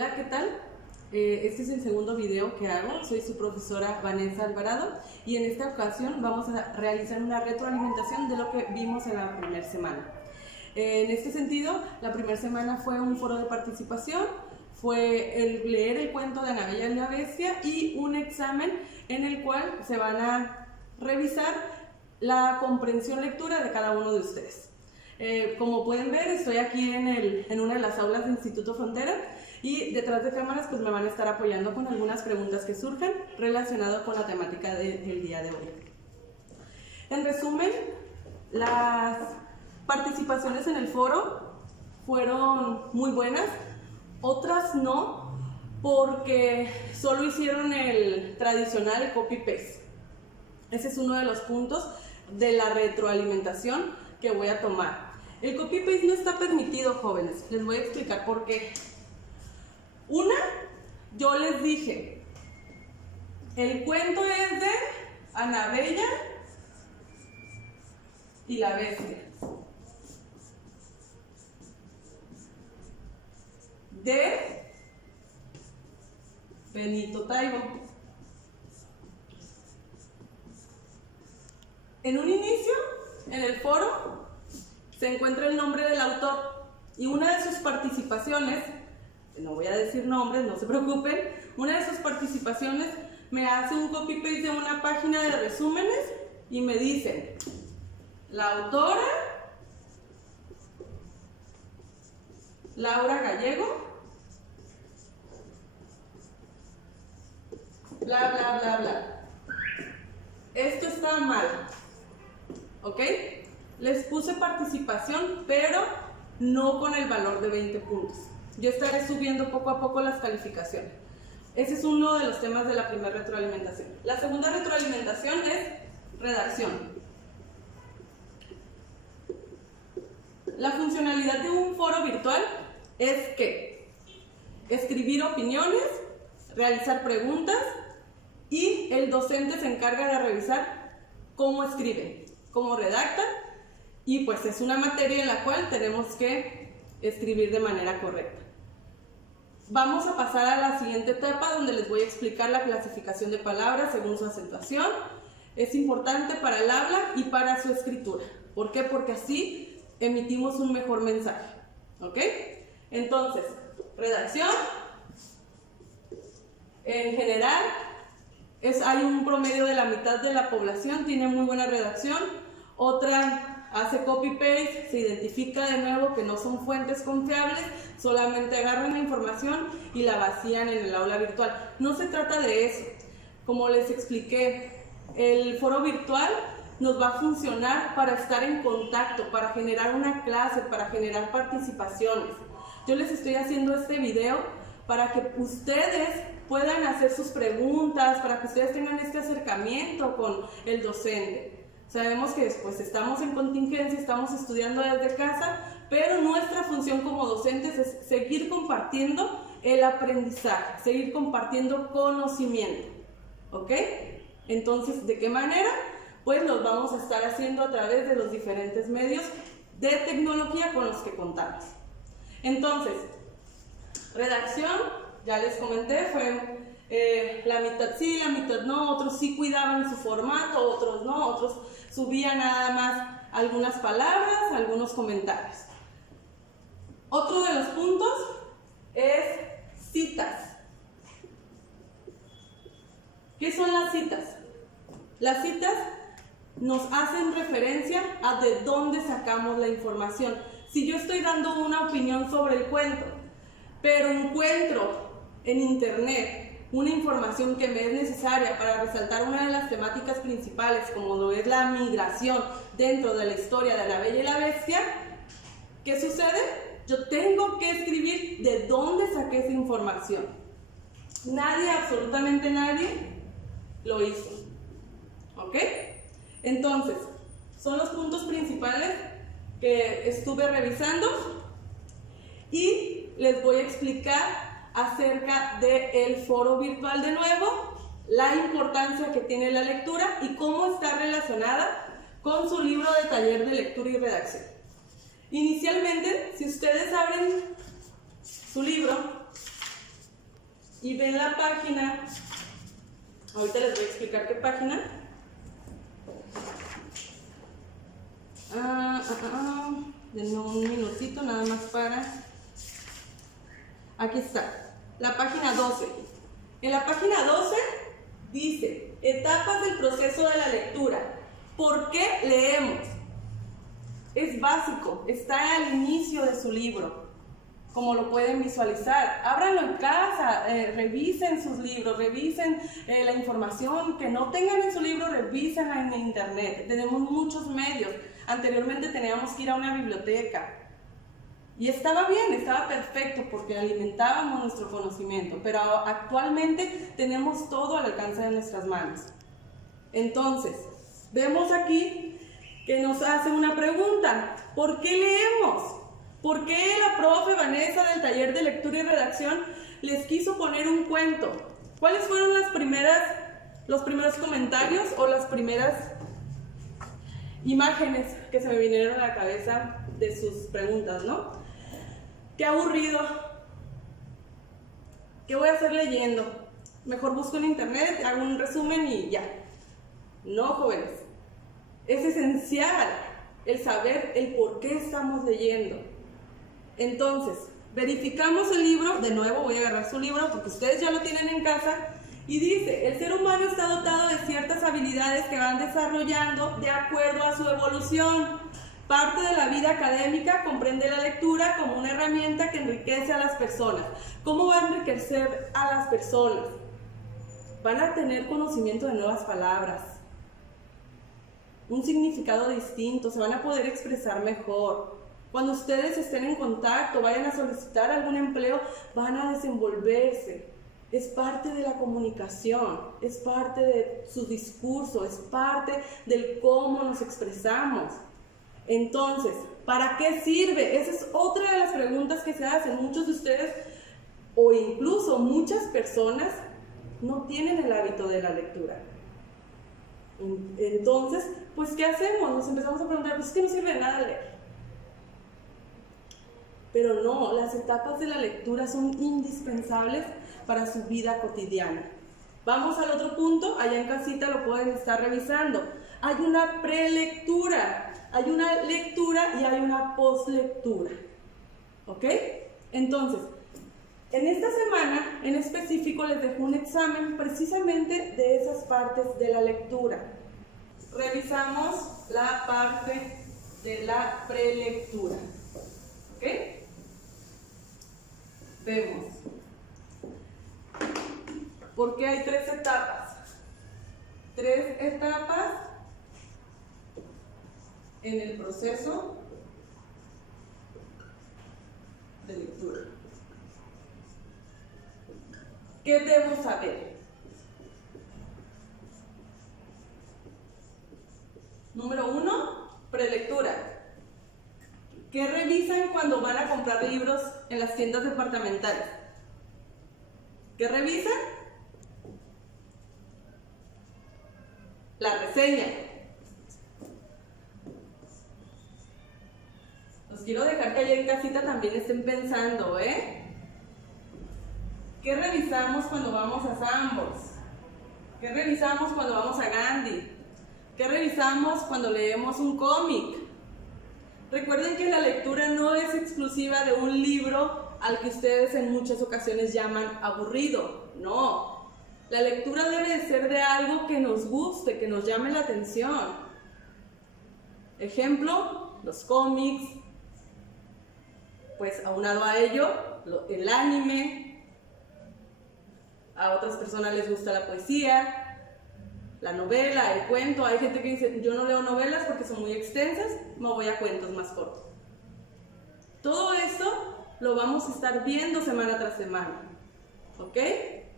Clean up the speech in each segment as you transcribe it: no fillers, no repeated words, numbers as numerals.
Hola, ¿qué tal? Este es el segundo video que hago. Soy su profesora Vanessa Alvarado y en esta ocasión vamos a realizar una retroalimentación de lo que vimos en la primera semana. En este sentido, la primera semana fue un foro de participación, fue el leer el cuento de Ana Bella y la Bestia y un examen en el cual se van a revisar la comprensión lectura de cada uno de ustedes. Como pueden ver, estoy aquí en una de las aulas de Instituto Frontera y detrás de cámaras pues me van a estar apoyando con algunas preguntas que surjan relacionadas con la temática del día de hoy. En resumen, las participaciones en el foro fueron muy buenas, otras no, porque solo hicieron el tradicional copy-paste. Ese es uno de los puntos de la retroalimentación que voy a tomar. El copy-paste no está permitido, jóvenes. Les voy a explicar por qué. Una, yo les dije, el cuento es de Ana Bella y la Bestia, de Benito Taibo. En un inicio, en el foro, se encuentra el nombre del autor y una de sus participaciones, no voy a decir nombres, no se preocupen, una de sus participaciones me hace un copy-paste de una página de resúmenes y me dicen, la autora, Laura Gallego, bla, bla, bla, bla. Esto está mal, ¿ok? Les puse participación, pero no con el valor de 20 puntos. Yo estaré subiendo poco a poco las calificaciones. Ese es uno de los temas de la primera retroalimentación. La segunda retroalimentación es redacción. La funcionalidad de un foro virtual es que escribir opiniones, realizar preguntas y el docente se encarga de revisar cómo escriben, cómo redactan y pues es una materia en la cual tenemos que escribir de manera correcta. Vamos a pasar a la siguiente etapa donde les voy a explicar la clasificación de palabras según su acentuación. Es importante para el habla y para su escritura. ¿Por qué? Porque así emitimos un mejor mensaje. ¿Ok? Entonces, redacción. En general, hay un promedio de la mitad de la población, tiene muy buena redacción. Otra hace copy-paste, se identifica de nuevo que no son fuentes confiables, solamente agarran la información y la vacían en el aula virtual. No se trata de eso. Como les expliqué, el foro virtual nos va a funcionar para estar en contacto, para generar una clase, para generar participaciones. Yo les estoy haciendo este video para que ustedes puedan hacer sus preguntas, para que ustedes tengan este acercamiento con el docente. Sabemos que pues, estamos en contingencia, estamos estudiando desde casa, pero nuestra función como docentes es seguir compartiendo el aprendizaje, seguir compartiendo conocimiento. ¿Ok? Entonces, ¿de qué manera? Pues lo vamos a estar haciendo a través de los diferentes medios de tecnología con los que contamos. Entonces, redacción, ya les comenté, fue la mitad sí, la mitad no, otros sí cuidaban su formato, otros no, otros subían nada más algunas palabras, algunos comentarios. Otro de los puntos es citas. ¿Qué son las citas? Las citas nos hacen referencia a de dónde sacamos la información. Si yo estoy dando una opinión sobre el cuento, pero encuentro en internet una información que me es necesaria para resaltar una de las temáticas principales, como lo es la migración dentro de la historia de La Bella y la Bestia, ¿qué sucede? Yo tengo que escribir de dónde saqué esa información. Nadie, absolutamente nadie, lo hizo. ¿Ok? Entonces, son los puntos principales que estuve revisando y les voy a explicar acerca del foro virtual de nuevo, la importancia que tiene la lectura y cómo está relacionada con su libro de taller de lectura y redacción. Inicialmente, si ustedes abren su libro, y ven la página, ahorita les voy a explicar qué página. Denme un minutito nada más para... Aquí está, la página 12. En la página 12 dice, etapas del proceso de la lectura. ¿Por qué leemos? Es básico, está al inicio de su libro, como lo pueden visualizar. Ábranlo en casa, revisen sus libros, revisen la información que no tengan en su libro, revísenla en internet. Tenemos muchos medios. Anteriormente teníamos que ir a una biblioteca y estaba bien, estaba perfecto porque alimentábamos nuestro conocimiento, pero actualmente tenemos todo al alcance de nuestras manos. Entonces, vemos aquí que nos hace una pregunta: ¿por qué leemos? ¿Por qué la profe Vanessa del taller de lectura y redacción les quiso poner un cuento? ¿Cuáles fueron los primeros comentarios o las primeras imágenes que se me vinieron a la cabeza de sus preguntas, ¿no? Qué aburrido. ¿Qué voy a hacer leyendo? Mejor busco en internet, hago un resumen y ya. No, jóvenes. Es esencial el saber el por qué estamos leyendo. Entonces, verificamos el libro. De nuevo voy a agarrar su libro porque ustedes ya lo tienen en casa. Y dice, el ser humano está dotado de ciertas habilidades que van desarrollando de acuerdo a su evolución. Parte de la vida académica comprende la lectura como una herramienta que enriquece a las personas. ¿Cómo va a enriquecer a las personas? Van a tener conocimiento de nuevas palabras, un significado distinto, se van a poder expresar mejor. Cuando ustedes estén en contacto, vayan a solicitar algún empleo, van a desenvolverse. Es parte de la comunicación, es parte de su discurso, es parte del cómo nos expresamos. Entonces, ¿para qué sirve? Esa es otra de las preguntas que se hacen. Muchos de ustedes, o incluso muchas personas, no tienen el hábito de la lectura. Entonces, pues, ¿qué hacemos? Nos empezamos a preguntar, pues es que no sirve de nada leer. Pero no, las etapas de la lectura son indispensables para su vida cotidiana. Vamos al otro punto, allá en casita lo pueden estar revisando. Hay una prelectura, hay una lectura y hay una postlectura. ¿Ok? Entonces, en esta semana en específico les dejo un examen precisamente de esas partes de la lectura. Revisamos la parte de la prelectura. ¿Ok? Vemos. Porque hay 3 etapas. 3 etapas en el proceso de lectura. ¿Qué debo saber? Número 1, prelectura. ¿Qué revisan cuando van a comprar libros en las tiendas departamentales? ¿Qué revisan? La reseña. Los quiero dejar que allá en casita también estén pensando, ¿eh? ¿Qué revisamos cuando vamos a Sanborns? ¿Qué revisamos cuando vamos a Gandhi? ¿Qué revisamos cuando leemos un cómic? Recuerden que la lectura no es exclusiva de un libro al que ustedes en muchas ocasiones llaman aburrido. No, la lectura debe de ser de algo que nos guste, que nos llame la atención. Ejemplo, los cómics. Pues aunado a ello, el anime. A otras personas les gusta la poesía, la novela, el cuento. Hay gente que dice, yo no leo novelas porque son muy extensas, me voy a cuentos más cortos. Todo esto lo vamos a estar viendo semana tras semana. ¿Ok?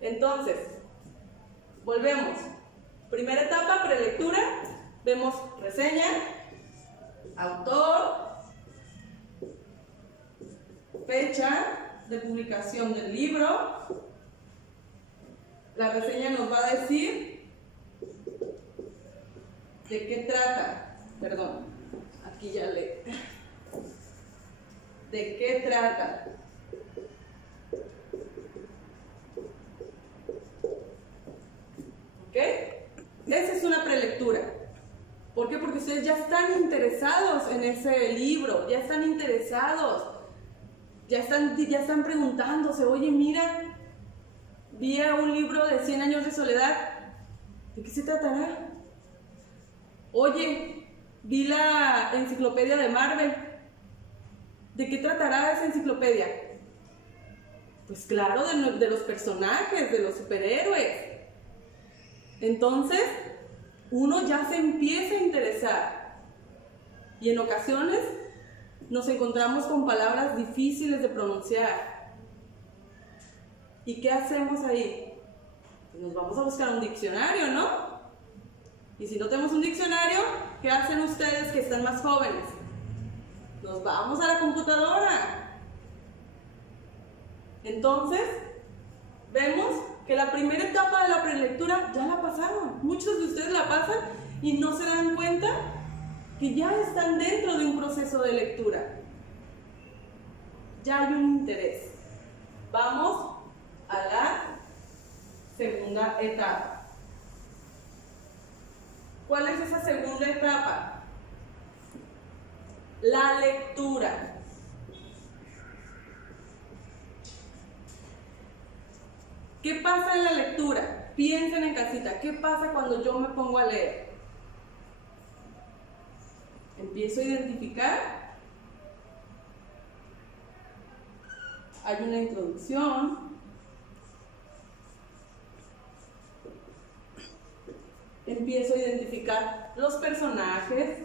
Entonces, volvemos. Primera etapa, prelectura. Vemos reseña, autor, fecha de publicación del libro. La reseña nos va a decir de qué trata. Perdón, aquí ya le... ¿De qué trata? interesados en ese libro, ya están interesados, ya están preguntándose, oye, mira, vi un libro de 100 años de soledad, ¿de qué se tratará? Oye, vi la enciclopedia de Marvel, ¿de qué tratará esa enciclopedia? Pues claro, de los personajes, de los superhéroes. Entonces, uno ya se empieza a interesar. Y en ocasiones nos encontramos con palabras difíciles de pronunciar. ¿Y qué hacemos ahí? Pues nos vamos a buscar un diccionario, ¿no? Y si no tenemos un diccionario, ¿qué hacen ustedes que están más jóvenes? Nos vamos a la computadora. Entonces, vemos que la primera etapa de la prelectura ya la pasaron. Muchos de ustedes la pasan y no se dan cuenta que ya están dentro de un proceso de lectura. Ya hay un interés. Vamos a la segunda etapa. ¿Cuál es esa segunda etapa? La lectura. ¿Qué pasa en la lectura? Piensen en casita, ¿qué pasa cuando yo me pongo a leer? Empiezo a identificar. Hay una introducción. Empiezo a identificar los personajes.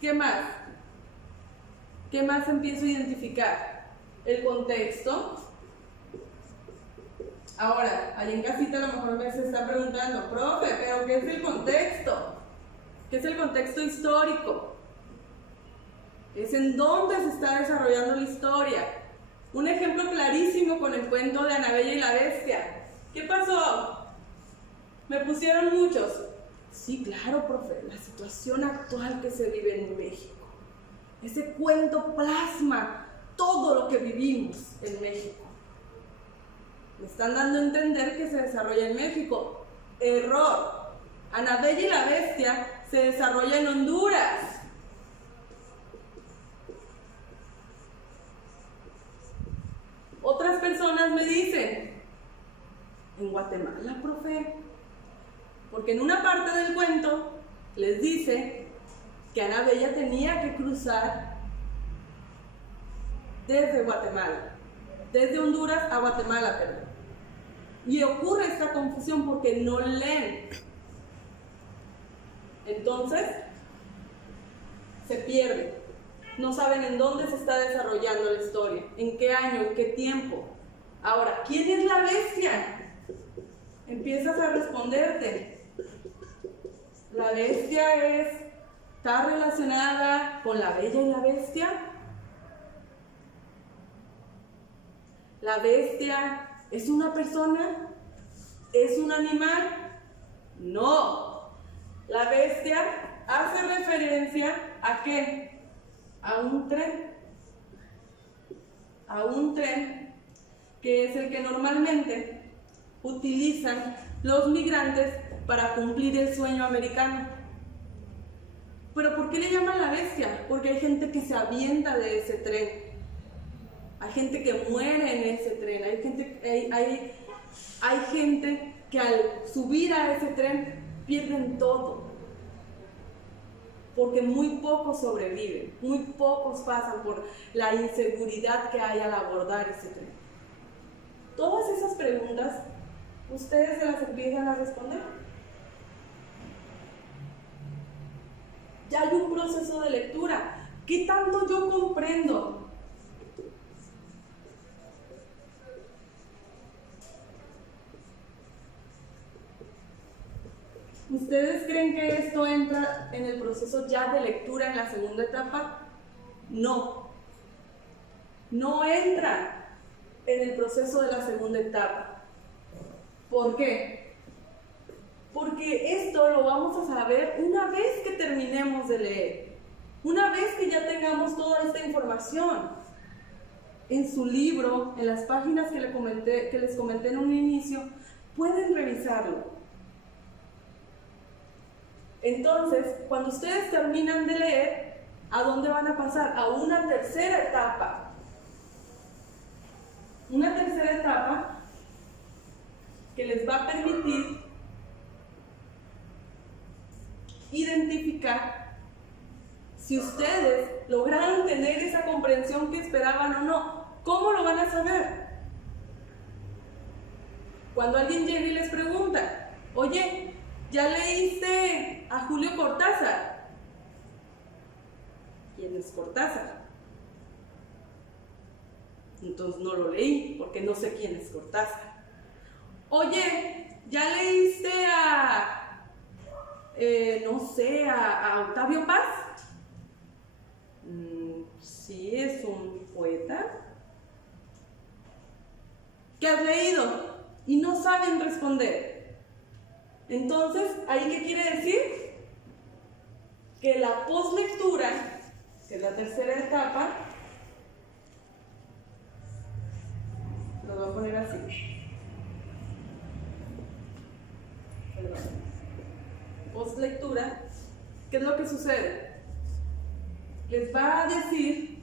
¿Qué más? ¿Qué más empiezo a identificar? El contexto. Ahora, ahí en casita a lo mejor me se está preguntando, profe, ¿pero qué es el contexto? ¿Qué es el contexto histórico? Es en dónde se está desarrollando la historia. Un ejemplo clarísimo con el cuento de Ana Bella y la Bestia. ¿Qué pasó? Me pusieron muchos. Sí, claro, profe, la situación actual que se vive en México. Ese cuento plasma todo lo que vivimos en México. Me están dando a entender que se desarrolla en México. Error. Ana Bella y la Bestia se desarrolla en Honduras. Otras personas me dicen, en Guatemala, profe, porque en una parte del cuento les dice que Ana Bella tenía que cruzar desde Guatemala, desde Honduras a Guatemala, perdón. Y ocurre esta confusión porque no leen. Entonces, se pierde. No saben en dónde se está desarrollando la historia, en qué año, en qué tiempo. Ahora, ¿quién es la bestia? Empiezas a responderte. La bestia está relacionada con la Bella y la Bestia. La bestia es una persona, es un animal. No. La bestia hace referencia a ¿qué? A un tren. A un tren que es el que normalmente utilizan los migrantes para cumplir el sueño americano. ¿Pero por qué le llaman la bestia? Porque hay gente que se avienta de ese tren. Hay gente que muere en ese tren. Hay gente que al subir a ese tren pierden todo. Porque muy pocos sobreviven, muy pocos pasan por la inseguridad que hay al abordar ese tren. Todas esas preguntas, ¿ustedes se las empiezan a responder? Ya hay un proceso de lectura. ¿Qué tanto yo comprendo? ¿Ustedes creen que esto entra en el proceso ya de lectura en la segunda etapa? No. No entra en el proceso de la segunda etapa. ¿Por qué? Porque esto lo vamos a saber una vez que terminemos de leer. Una vez que ya tengamos toda esta información. En su libro, en las páginas que les comenté en un inicio, pueden revisarlo. Entonces, cuando ustedes terminan de leer, ¿a dónde van a pasar? A una tercera etapa. Una tercera etapa que les va a permitir identificar si ustedes lograron tener esa comprensión que esperaban o no. ¿Cómo lo van a saber? Cuando alguien llega y les pregunta, oye, ¿ya leíste a Julio Cortázar? ¿Quién es Cortázar? Entonces no lo leí porque no sé quién es Cortázar. Oye, ¿ya leíste a Octavio Paz? Sí, es un poeta. ¿Qué has leído? Y no saben responder. Entonces, ¿ahí qué quiere decir? Que la poslectura, que es la tercera etapa, lo voy a poner así. Postlectura, ¿qué es lo que sucede? Les va a decir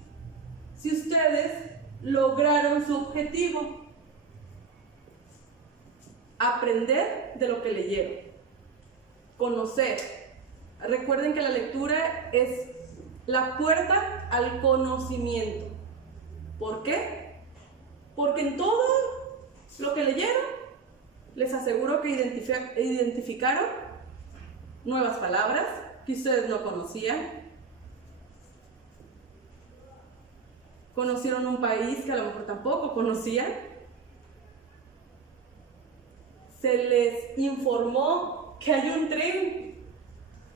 si ustedes lograron su objetivo. Aprender de lo que leyeron. Conocer. Recuerden que la lectura es la puerta al conocimiento. ¿Por qué? Porque en todo lo que leyeron, les aseguro que identificaron nuevas palabras que ustedes no conocían. Conocieron un país que a lo mejor tampoco conocían. Se les informó que hay un tren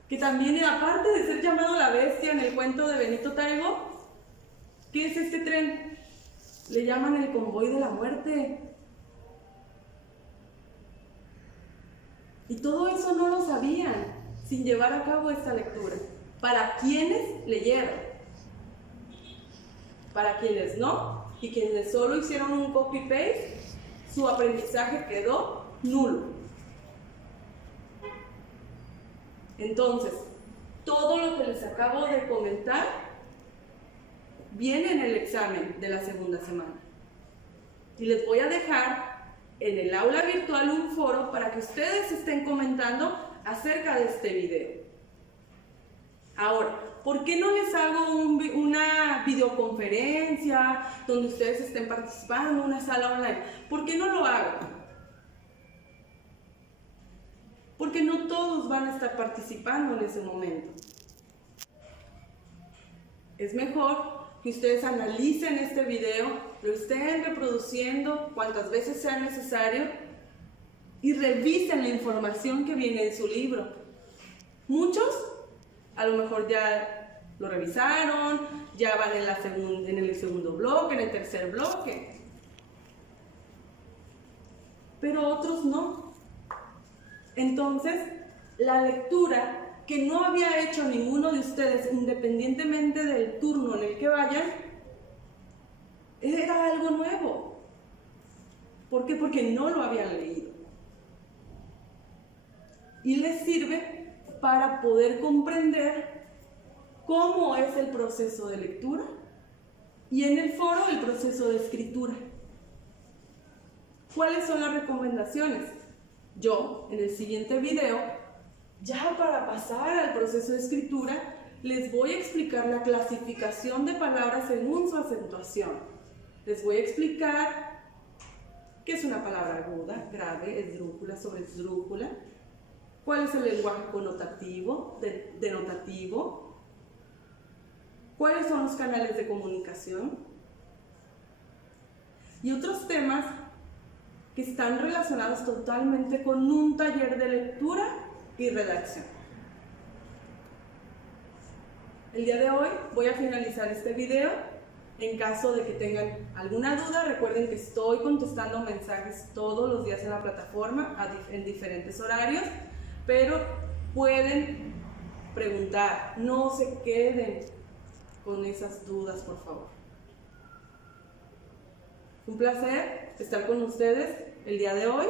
que también, aparte de ser llamado la bestia en el cuento de Benito Taibo, ¿qué es este tren? Le llaman el convoy de la muerte. Y todo eso no lo sabían sin llevar a cabo esta lectura. ¿Para quienes leyeron? Para quienes no, y quienes solo hicieron un copy-paste, su aprendizaje quedó nulo. Entonces, todo lo que les acabo de comentar viene en el examen de la segunda semana. Y les voy a dejar en el aula virtual un foro para que ustedes estén comentando acerca de este video. Ahora, ¿por qué no les hago una videoconferencia donde ustedes estén participando en una sala online? ¿Por qué no lo hago? Porque no todos van a estar participando en ese momento. Es mejor que ustedes analicen este video, lo estén reproduciendo cuantas veces sea necesario y revisen la información que viene en su libro. Muchos a lo mejor ya lo revisaron, ya van en el segundo bloque, en el tercer bloque, pero otros no. Entonces, la lectura que no había hecho ninguno de ustedes, independientemente del turno en el que vayan, era algo nuevo. ¿Por qué? Porque no lo habían leído. Y les sirve para poder comprender cómo es el proceso de lectura y en el foro el proceso de escritura. ¿Cuáles son las recomendaciones? Yo, en el siguiente video, ya para pasar al proceso de escritura, les voy a explicar la clasificación de palabras según su acentuación. Les voy a explicar qué es una palabra aguda, grave, esdrújula, sobresdrújula, cuál es el lenguaje connotativo, denotativo, cuáles son los canales de comunicación y otros temas que están relacionados totalmente con un taller de lectura y redacción. El día de hoy voy a finalizar este video. En caso de que tengan alguna duda, recuerden que estoy contestando mensajes todos los días en la plataforma en diferentes horarios, pero pueden preguntar, no se queden con esas dudas, por favor. Un placer estar con ustedes el día de hoy.